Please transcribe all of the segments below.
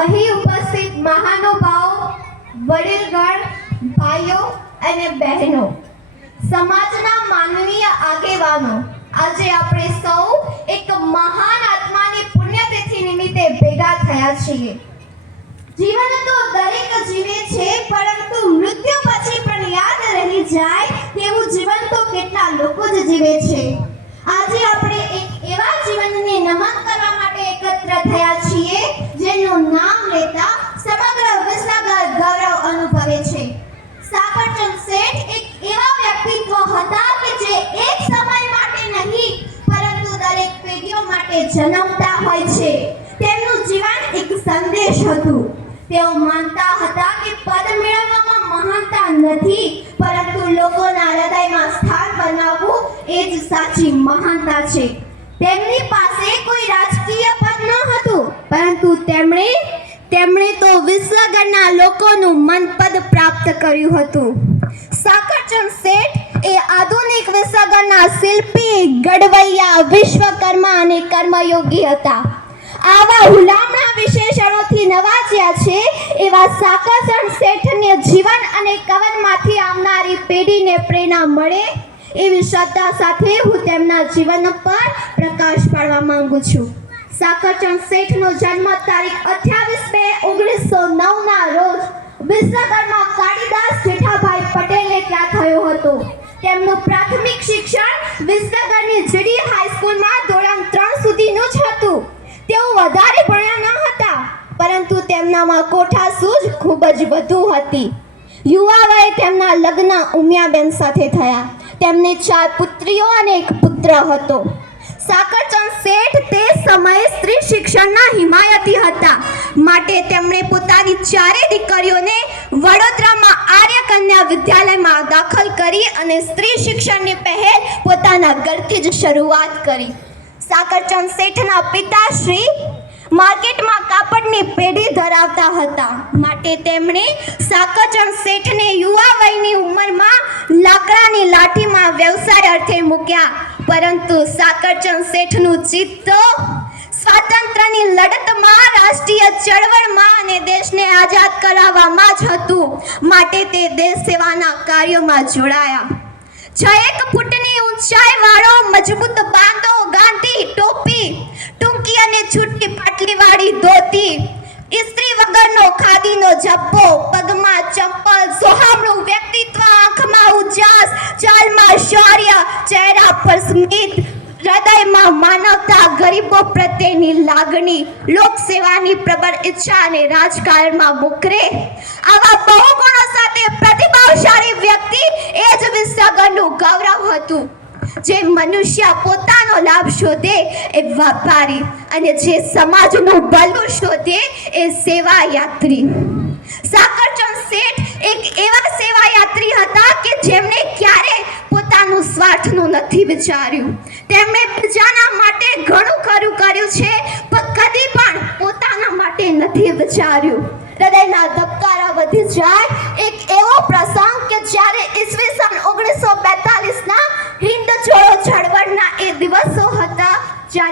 અહીં ઉપસ્થિત મહાનુભાવો, વડીલગણ, ભાઈઓ અને બહેનો, સમાજના માનવીય આગેવાનો, આજે આપણે સૌ એક મહાન આત્માની પુણ્યતિથિ નિમિત્તે ભેગા થયા છીએ. જીવન તો દરેક જીવે છે, પરંતુ મૃત્યુ પછી પણ યાદ રહી જાય તેવું જીવન તો કેટલા લોકો જ જીવે છે. આજે આપણે એક એવા જીવનને નમન કરવા એકત્ર થયા છીએ, જેનું નામ લેતા સમગ્ર વિશ્વગર ગૌરવ અનુભવે છે. સાકરચંદ શેઠ એક એવા વ્યક્તિત્વ હતા કે જે એક સમય માટે નહીં, પરંતુ દરેક પેઢીઓ માટે જન્મતા હોય છે. તેમનું જીવન એક સંદેશ હતું. તેઓ માનતા હતા કે પદ મેળવવામાં મહાનતા નથી, પરંતુ લોકોના હૃદયમાં સ્થાન બનાવવું એ જ સાચી મહાનતા છે. તેમની પાસે કોઈ રાજકીય પદ ન હતું, પરંતુ તેમણે તેમણે તો વિશ્વગરના લોકોનું મનપદ પ્રાપ્ત કર્યું હતું. સાકરચંદ શેઠ એ આધુનિક વિશ્વગરના શિલ્પી ગડવૈયા વિશ્વકર્મા અને કર્મયોગી હતા. આવા હુલામણા વિશેષણોથી નવાજ્યા છે એવા સાકરચંદ શેઠને જીવન અને કવનમાંથી આવનારી પેઢીને પ્રેરણા મળે એવી શ્રદ્ધા સાથે હું તેમના જીવન પર પ્રકાશ પાડવા માંગુ છું. સાકરચંદ શેઠનો જન્મ તારીખ અઠ્યાવીસ બે ઓગણીસો નવના રોજ વિસનગરમાં કાળીદાસ જેઠાભાઈ પટેલે ત્યાં થયો હતો. તેમનું પ્રાથમિક શિક્ષણ વિસનગરની જીડી હાઈસ્કૂલમાં ધોરણ ત્રણ સુધીનું જ હતું. તેઓ વધારે ભણ્યા ન હતા, પરંતુ તેમનામાં કોઠા સૂઝ ખૂબ જ વધુ હતી. યુવા વયે તેમના લગ્ન ઉમિયાબેન સાથે થયા. તેમને ચાર પુત્રીઓ અને એક પુત્ર હતો. સાકરચંદ શેઠ તે સમયે સ્ત્રી શિક્ષણના હિમાયતી હતા. માટે તેમણે પોતાની ચારે દીકરીઓને વડોદરામાં આર્ય કન્યા વિદ્યાલયમાં દાખલ કરી અને સ્ત્રી શિક્ષણની પહેલ પોતાના ઘરથી જ શરૂઆત કરી. સાકરચંદ શેઠના પિતાશ્રી માર્કેટમાં કાપડની પેઢી ધરાવતા હતા. માટે તેમણે સાકચણ શેઠને યુવા વયની ઉંમરમાં લાકડાની લાઠીમાં વ્યવસાય અર્થે મૂક્યા. પરંતુ સાકરચંદ શેઠનું ચિત્ત સ્વાતંત્ર્યની લડતમાં, રાષ્ટ્રીય ચળવળમાં અને દેશને આઝાદ કરાવવામાં જ હતું. માટે તે દેશ સેવાના કાર્યોમાં જોડાયા. છ એક ફૂટની ઊંચાઈ વાળો, મજબૂત બાંધો, ગાંધી, ટોપી, ટૂંકી અને છૂટકી પાટલી વાળી ધોતી, ઇસ્ત્રી વગરનો ખાદીનો જબ્બો, પગમાં ચંપલ, સોહામણું વ્યક્તિત્વ, આંખમાં ઉજાસ ચાલમાં શૌર્ય, ચહેરા પર સ્મિત, હૃદયમાં માનવતા, ગરીબો પ્રત્યેની લાગણી, લોકસેવાની પ્રબળ ઈચ્છા અને રાજકારણમાં મોખરે. આવા બહુ ગુણો સાથે પ્રતિભાવશાળી વ્યક્તિ એ જ વિશ્વગરનું ગૌરવ હતું. જે મનુષ્ય પોતાનો લાભ શોધે એ વ્યાપારી અને જે સમાજનું ભલું શોધે એ સેવા યાત્રી સાકરચંદ શેઠ એક એવા સેવા યાત્રી હતા કે જેમણે ક્યારે પોતાનું સ્વાર્થનું નથી વિચાર્યું. તેમણે બીજાના માટે ઘણું ખરું કર્યું છે, પણ કદી પણ પોતાના માટે નથી વિચાર્યું. હૃદયના ધબકારા વધી જાય. એક એવો પ્રસંગ કે જ્યારે ઈસવીસન ઓગણીસો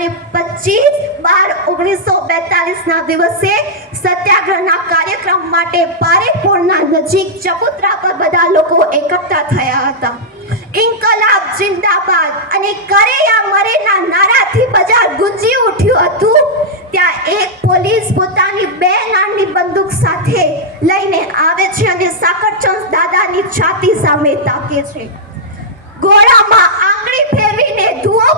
જ્યારે પચીસ બાર ઓગણીસો બેતાલીસના દિવસે સત્યાગ્રહના કાર્યક્રમ માટે પારેપુરના નજીક ચબુતરા પર બધા લોકો એકઠા થયા હતા. ઇન્કલાબ જિંદાબાદ અને કરે યા મરેના નારાથી બજાર ગુંજી ઉઠ્યું હતું. ત્યાં એક પોલીસ પોતાની બે નાની બંદૂક સાથે લઈને આવે છે અને સાકરચંદ દાદાની છાતી સામે તાકે છે. ગોળામાં આંગળી ફેરવીને ધુઓ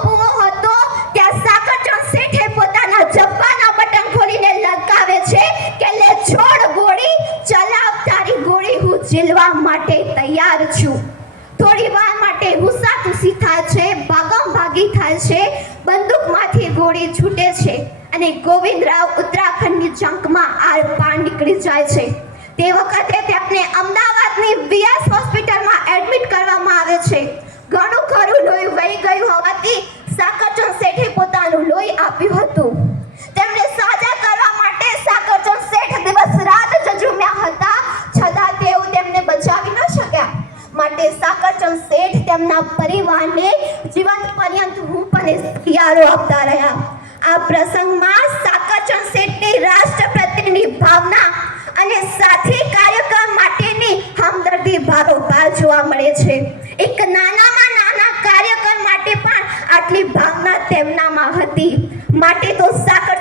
ઝીલવા માટે તૈયાર છું. થોડી વાર માટે હુસાતુસી થાય છે, ભાગમ ભાગી થાય છે, બંદૂકમાંથી ગોળી છૂટે છે અને ગોવિંદરાવ ઉત્તરાખંડની જંકમાં આર પાર નીકળી જાય છે. તે વખતે તેમને અમદાવાદની વીએસ હોસ્પિટલમાં એડમિટ કરવામાં આવે છે. ઘણું ખરું લોહી વહી ગયું હોવાથી સાકરચંદ શેઠે પોતાનું લોહી આપ્યું હતું. માટે સાકરચંદ શેઠ તેમના પરિવારને જીવન પર્યંત હું પણ હૈયારો આપતા રહ્યા. આ પ્રસંગમાં સાકરચંદ શેઠની રાષ્ટ્ર પ્રત્યેની ભાવના અને સાથી કાર્યક્રમ માટેની હમદર્દી ભારોભાર જોવા મળે છે. એક નાનામાં નાના કાર્યક્રમ માટે પણ આટલી ભાવના તેમનામાં હતી. માટે તો સાકર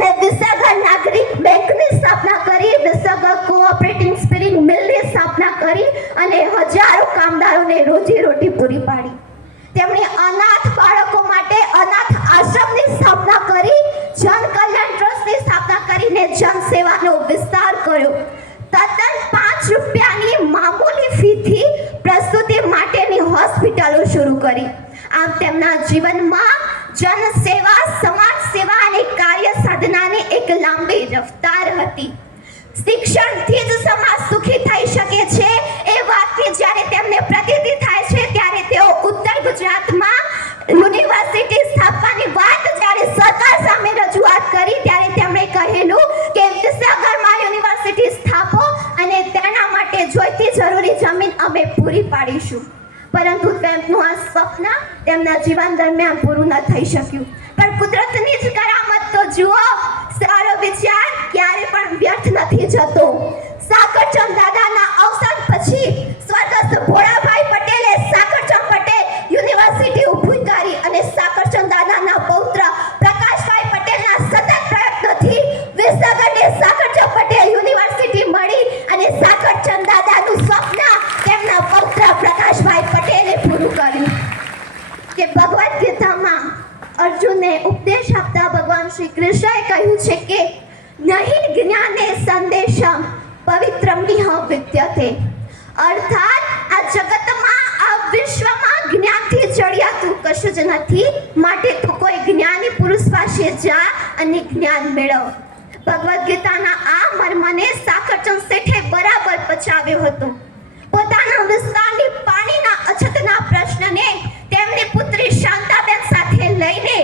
કરી વિસાગર નાગરિક બેંકની સ્થાપના કરી, વિસાગર કોઓપરેટિવ સ્પિરિંગ મિલની સ્થાપના કરી અને હજારો કામદારોને રોજી રોટી પૂરી પાડી. તેમણે અનાથ બાળકો માટે અનાથ આશ્રમની સ્થાપના કરી જન કલ્યાણ ટ્રસ્ટની સ્થાપના કરીને જન સેવાનો વિસ્તાર કર્યો. તદ્દન પાંચ રૂપિયાની મામૂલી ફીથી પ્રસ્તુતિ માટેની હોસ્પિટલો શરૂ કરી. આમ તેમના જીવનમાં એક લાંબી રફતાર હતી. શિક્ષણથી જ સમાજ સુખી થઈ શકે છે એ વાતની જ્યારે તેમને પ્રતીતિ થાય છે, ત્યારે તેઓ ઉત્તર ગુજરાતમાં યુનિવર્સિટી સ્થાપવાની વાત જ્યારે સરકાર સામે રજૂઆત કરી, ત્યારે તેમણે કહેલું કે વિસનગરમાં યુનિવર્સિટી સ્થાપો અને તેના માટે જોઈતી જરૂરી જમીન અમે પૂરી પાડીશું. પરંતુ તેમનું આ સ્વપ્ન તેમના જીવન દરમિયાન પૂરું ન થઈ શક્યું. કુદરતની જ કરામત તો જુઓ, સારો વિચાર ક્યારે પણ વ્યર્થ નથી જતો. સાકરચંદ દાદાના અવસાન પછી સ્વર્ગસ્થ ભોળાભાઈ પટેલે સાકરચંદ પટેલ યુનિવર્સિટી ઊભી કરી અને સાકરચંદ દાદાના પૌત્ર પ્રકાશભાઈ પટેલના સતત પ્રયત્નોથી વિસનગરને સાકરચંદ પટેલ યુનિવર્સિટી મળી અને સાકરચંદ દાદાનું સ્વપ્ન તેમના પૌત્ર પ્રકાશભાઈ પટેલે પૂરું કર્યું. કે ભગવદ્ ગીતામાં અર્જુનને ઉપદેશ આપતા ભગવાન શ્રી કૃષ્ણએ કહ્યું છે કે, નહીં જ્ઞાને સંદેશમ પવિત્રમ નિહ વિદ્યતે. અર્થાત, આ જગતમાં, આ વિશ્વમાં જ્ઞાનથી ચડિયાતું કશું જ નથી. માટે તું કોઈ જ્ઞાની પુરુષ પાસે જા અને જ્ઞાન મેળવ. ભગવદ્ ગીતાના આ મર્મને સાકરચંદ શેઠે બરાબર પચાવ્યો હતો. પોતાના વિસ્તારની પાણીના અછતના પ્રશ્નને તેમની પુત્રી શાંતાબેન સાથે લઈને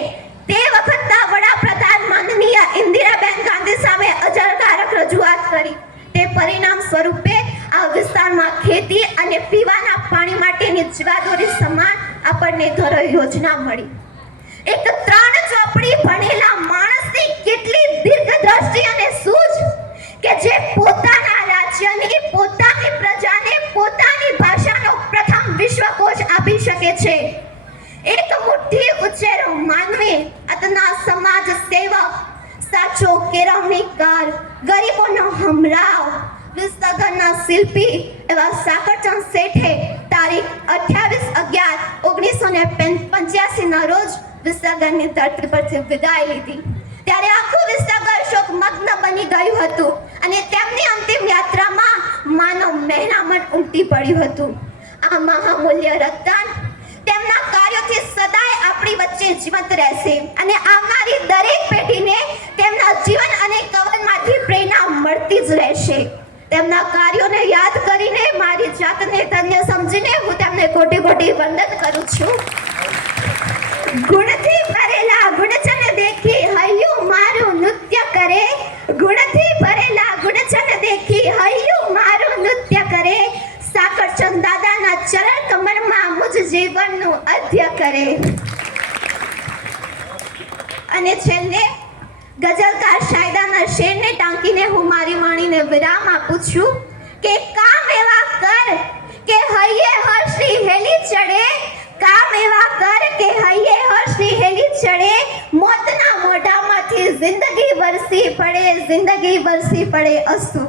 તે વખતના વડાપ્રધાન માનનીય ઇન્દિરાબેન ગાંધી સામે અસરકારક રજૂઆત કરી. તે પરિણામ સ્વરૂપે આ વિસ્તારમાં ખેતી અને પીવાના પાણી માટેની જીવાદોરી સમાન આપણને ધરો યોજના મળી. એક ત્રણ ચોપડી ભણેલા માણસની કેટલી દીર્ઘદ્રષ્ટિ અને સૂઝ કે જે પોતાના રાજ્યની પોતાની શકે છે. એક મુઠ્ઠી ઉછેરો માનવી અતના સમાજ સેવક, સાચો કેળવણીકાર ગરીબોનો હમરાવ વિસનગરના શિલ્પી એવા સાકરચંદ શેઠે તારીખ અઠ્યાવીસ અગિયાર ઓગણીસો ને પંચ્યાસીના રોજ વિસનગરની ધરતી પરથી વિદાય લીધી. ત્યારે આખું વિસનગર શોક મગ્ન બની ગયું હતું અને તેમની અંતિમ યાત્રામાં માનવ મહેરામણ ઉમટી પડ્યું હતું. આ મહામૂલ્ય રતન તેમના કાર્યોથી સદાય આપણી વચ્ચે જીવંત રહેશે. અને આવનારી દરેક પેઢીને તેમના જીવન અને કવનમાંથી પ્રેરણા મળતી જ રહેશે. તેમના કાર્યોને યાદ કરીને મારી જાતને ધન્ય સમજીને હું તેમને કોટી કોટી વંદન કરું છું. ગુણથી વિરામ આપું કે કામ એવા કર કે હૈયે હર્ષની હેલી ચડે? કામ એવા કર કે હૈયે હર્ષની હેલી ચડે? મોતના મોઢામાંથી જિંદગી વરસી પડે, જિંદગી વરસી પડે અસ્તુ.